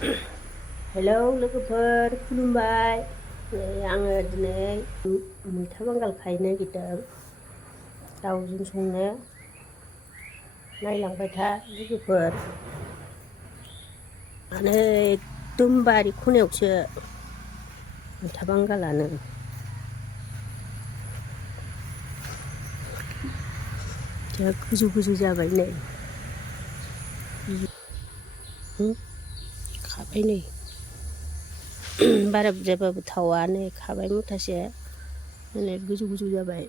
Hello लोगोफोर खुलुमबाय। आङो दिनै मैथा बांगाल खानो नागिरदों दाउजों संनो। नायलांबाय था लोगोफोर। माने एकदम बारि खनायावसो मैथा बांगालानो। जा गोजौ गोजौ जाबाय नै। खाबाय नै। बारा बुरजाबाबो थावा नै खाबाय मुथासे। नै गोजौ गोजौ जाबाय।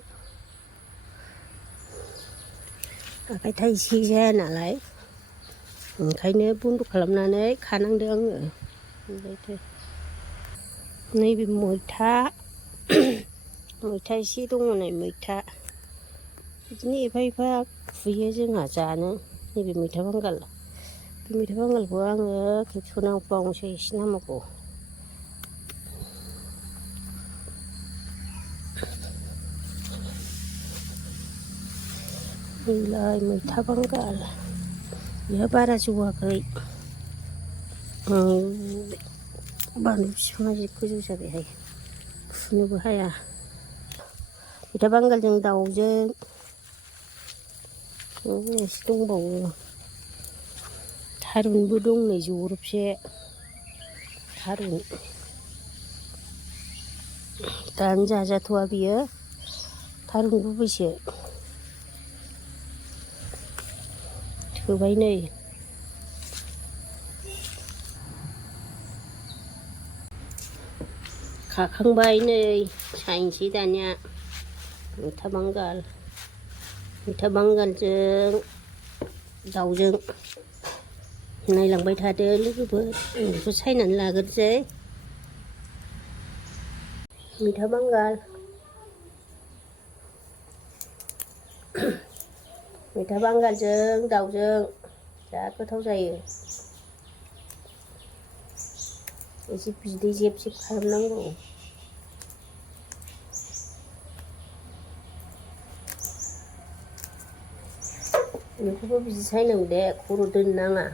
आखाइ थाइसे जाया नालाय ओंखायनो बन्द' खालामनानै खानांदों आङो। नैबे मैथा एसे दङ नै मैथा। बिदिनो एफा एफा खुयो जोंहा जानो नैबे मैथा बांगाल। बे मैथा बांगालखौ आङो खेबस' नांबावनोसै एसे नांबावगौ। नैलाय मैथा बांगाल बेहा बारा जौवाखै। बानलु बिफाङा जि गोजौ जाबायहाय खुनोबो हाया। मैथा बांगालजों दाउजों एसे दंबावो। थारुनबो दं नै जरबसे थारुन। दानो जाजाथ'वा बियो थारुन गुबैसो। थोबाय नै। खाखांबाय नै सायनोसै दानिया मैथा बांगालजों दाउजों। नायलांबाय थादो लोगोफोर। आं बेखौ सायनानै लाग्रोसै। मैथा बांगाल मैथा बांगालजों दाउजों जा गोथाव जायो। एसे बिदै जेब जेब खालामनांगौ। बेखौबो बिदि सायनांगौ दे खर' दोननो नाङा।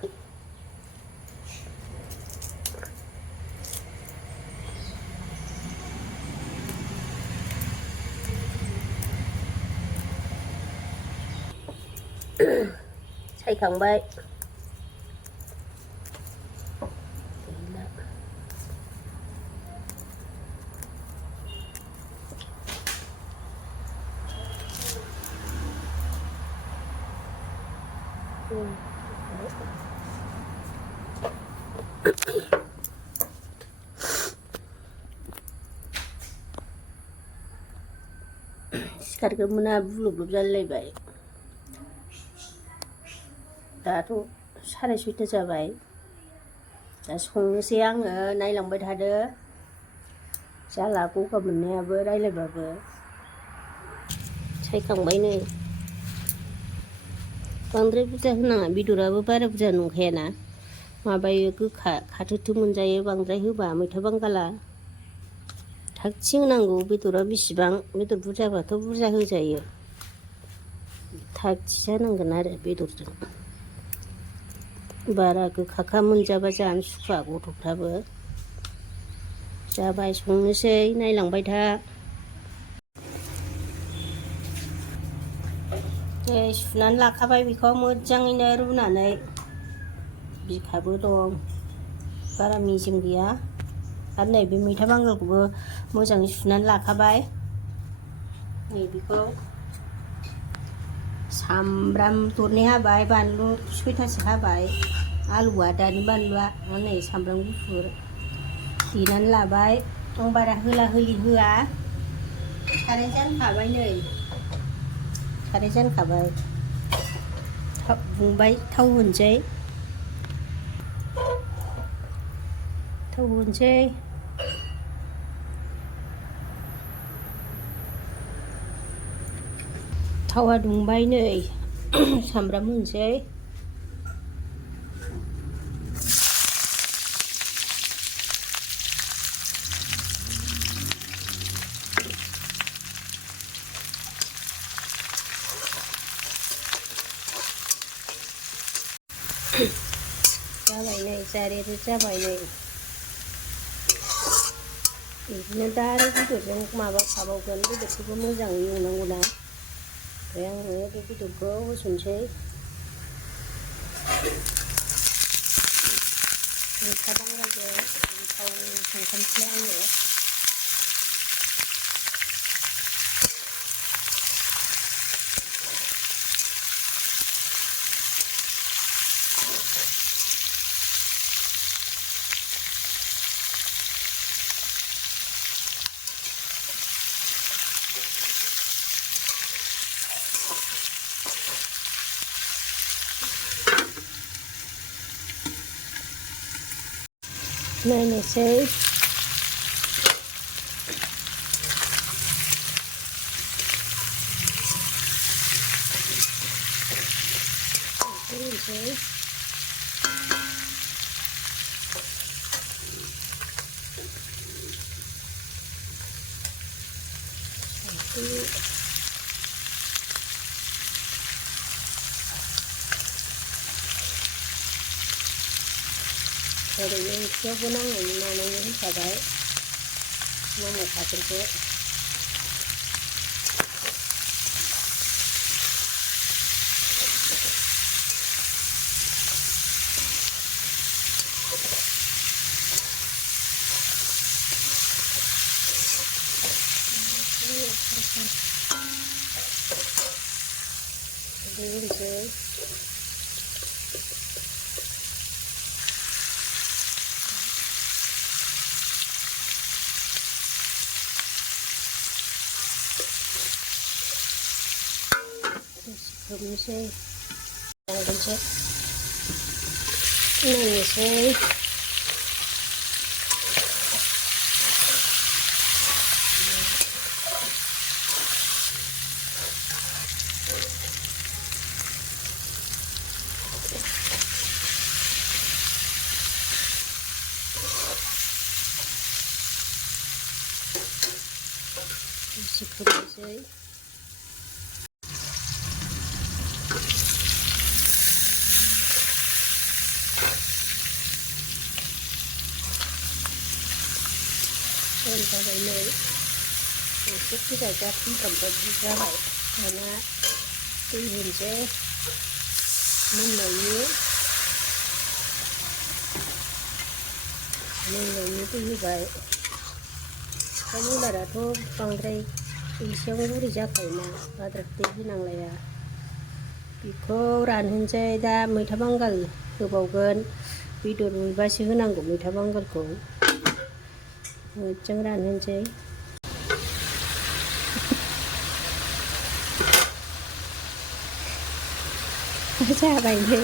सायखांबाय। सिखारग्रो मोना बुलुब बुलुब जालायलायबाय। दाथ' 6:30 जाबाय। दा संनोसै आङो नायलांबाय थादो। जाला गगा मोननायाबो रायलायबाबो। सायखांबाय नै। बांद्राय बुरजा होनाङा बेदराबो बारा बुरजा नंखायाना। माबायो गोखा खाथोथो मोनजायो बांद्राय होबा मैथा बांगाला। थागथि होनांगौ बेदरा बेसेबां बेदर बुरजाबाथ' बुरजा होजायो। थागथि जानांगोन आरो बेदरजों। बारा गोखाखा मोनजाबा जानो सुखुवा गथ'फ्राबो। जाबाय संनोसै नायलांबाय था। सुनानै लाखाबाय बेखौ मोजाङैनो रुनानै। बिखाबो दं बारा मेजेम गैया। आरो नै बे मैथा बांगालखौबो मोजाङै सुनानै लाखाबाय। नै बेखौ सामब्राम दरनै हाबाय बानलु 6थासो हाबाय। आलुआ दानि बानलुआ नै सामब्राम गुफुर देनानै लाबाय। आं बारा होला होलि होआ। साराय जानखाबाय नै। साराय जानखाबाय दुंबाय थाव होनोसै। थाव होनोसै। थावा दुंबाय नै सामब्राम होनोसै। जाबाय नै जारे जाबाय नै बिदिनो दा आरो बेदरजों माबाखाबावगोन बेदरखौबो मोजाङै एवनांगौना ओमफ्राय आङो बे बेदरखौ होसनसै मैथा बांगालजों गोथाव संखानोसै आङो नायनोसै होनोसै ओरैनो ओंख्रियावबो नांनायनि मानायनि होखाबाय नांनाय फाफोरखौ होनोसै खोबनोसै नायनोसै खोबनोसै जाबाय नै एसे गोजा जाफ्रामफ्राम बायदि जाबाय दाना दै होनोसै मोननायनि दै होबाय दा मुलाराथ' बांद्राय एसेयावनो गुरै जाखायोना बाद्राय दै होनांलाया बेखौ रानहोनोसै दा मैथा बांगाल होबावगोन बेदर रुइबासो होनांगौ मैथा बांगालखौ मोजां रानहोनोसै जाबाय नै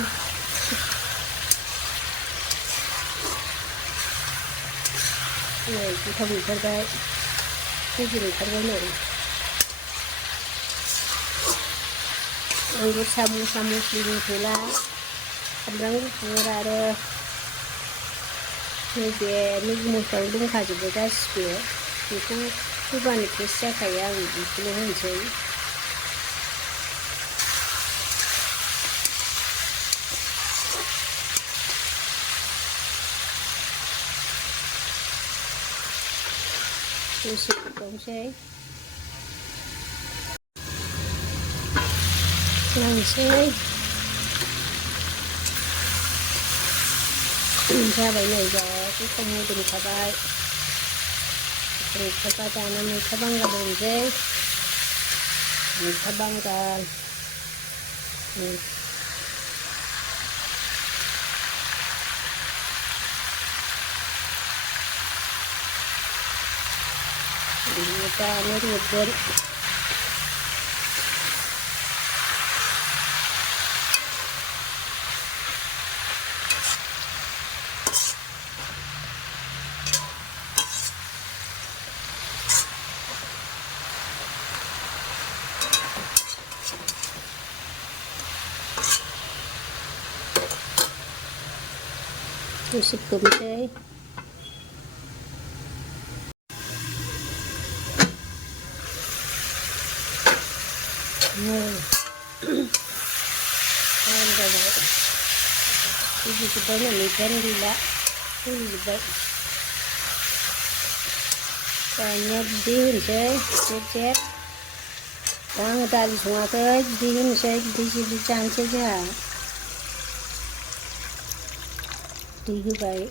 गोथाव ओंखारबाय गेजेर ओंखारबाय नै आंबो मस्ला मस्लि होथ'ला सामब्राम गुफुर आरो नैबे मैगि मस्लायाव दंखाजोबो गासिबो बेखौ होबानो टेस्ट जाखायो आं बेखौल' होनोसै दसे खोबबावनोसै नायनोसै जाबाय नै जा गोथाव मोदोमखाबाय ओंखारबा दाना मैथा बांगाल होनोसै मैथा बांगाल दानो रुगोन dose खोबनोसै होजोब्बाय मैगंआनो गैला होजोब्बाय दानिया बिदै होनोसै जेब जेब दा आङो दालि सङाखै बिदै होनोसै बिदै जेब जेब जानोसै जोंहा दै होबाय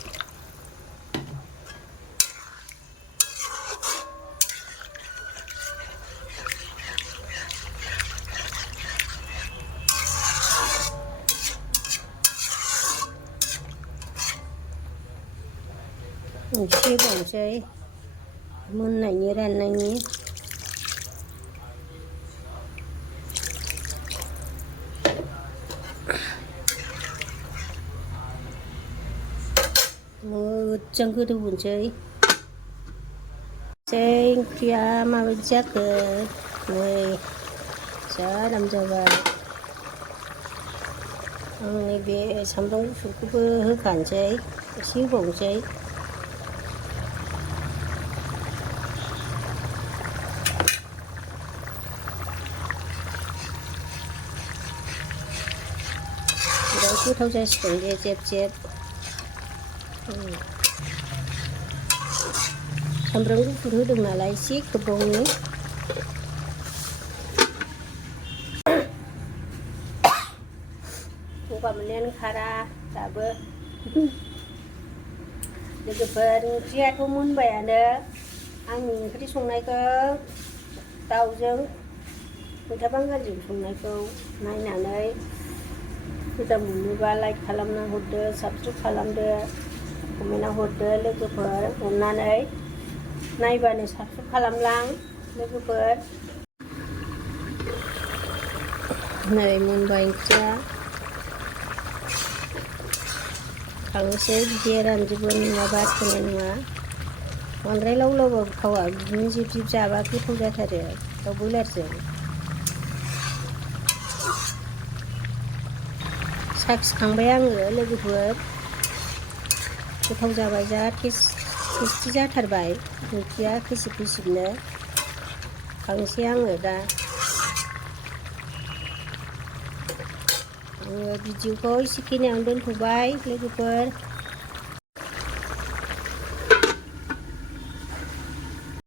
एसे होबावनोसै मोननायनि राननायनि मोजां गोदौहोनोसै ओंख्रिया माबायदि जाखो नै जा आराम जाबाय आं नैबे सामब्राम गुफुरखौबो होखानोसै एसे होबावनोसै बिराद गोथाव जासिगोन बे जेब जेब सामब्राम गुफुर होदों नालाय एसे खोबबावनि गगा मोननायानो खारा दाबो लोगोफोर ओंख्रियाथ' मोनबायानो आंनि ओंख्रि संनायखौ दाउजों मैथा बांगालजों संनायखौ नायनानै मोजां मोनोबा लाइक खालामना हरदो साबस्क्राइब खालामदो कमेन्टआव हरदो लोगोफोर अननानै नायबानो साबस्क्राइब खालामलां लोगोफोर नै मोनबाय ओंख्रिया खांनोसै बिदि रानजोबो नङाबा थोनाय नङा बांद्राय लाव लावबाबो थावा बिदिनो जिब जिब जाबा गोथाव जाथारो दाउ बयलारजों साखिखांबाय आङो लोगोफोर गोथाव जाबाय जा टेस्टि जाथारबाय ओंख्रिया खैसिब खैसिबनो खांनोसै आङो दा आङो भिडिअखौ एसेखिनियावनो दोनथ'बाय लोगोफोर